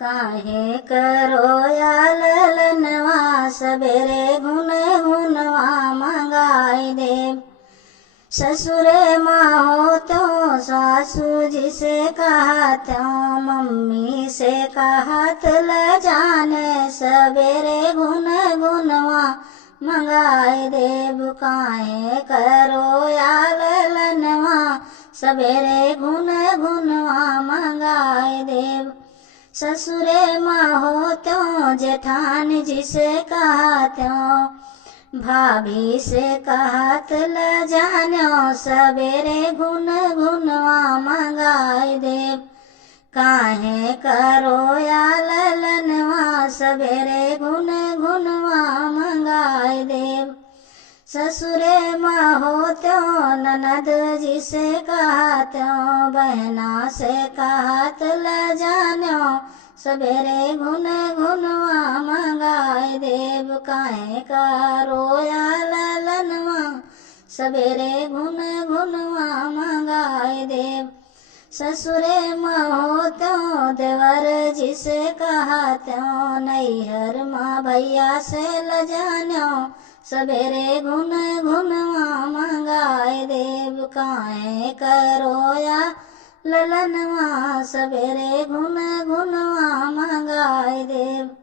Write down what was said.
काहे करो या ललनवा सबेरे गुन गुनवा मंगाई देव। ससुरे माँ हो तो सासू जी से कहा तो मम्मी से कहा ल जाने सबेरे गुन गुनवा मंगाई देव। काहे करो या ललनवा सबेरे गुन गुनवा मंगाई देव। ससुरे माँ हो तो जेठान जी से कहा तो भाभी से कहत ल जानो सबेरे गुन गुनवा मंगाई देव। काहे करो या ललनवा सबेरे गुन गुनवा मंगाई देव। ससुरे माँ हो तो ननद जी से कहा तो बहना से कहत ल जानो सबेरे गुन गुनवा मंगाई देव। काहे करो या ललनवा सबेरे गुन गुनवा मंगाई देव। ससुरे माँ हो तो देवर जी से कहा तो नैहर माँ भैया से ल जानो सबेरे गुन गुनवा मंगाई देव। काहे करो या ललनवा सबेरे गुन गुनवा मंगाई देव।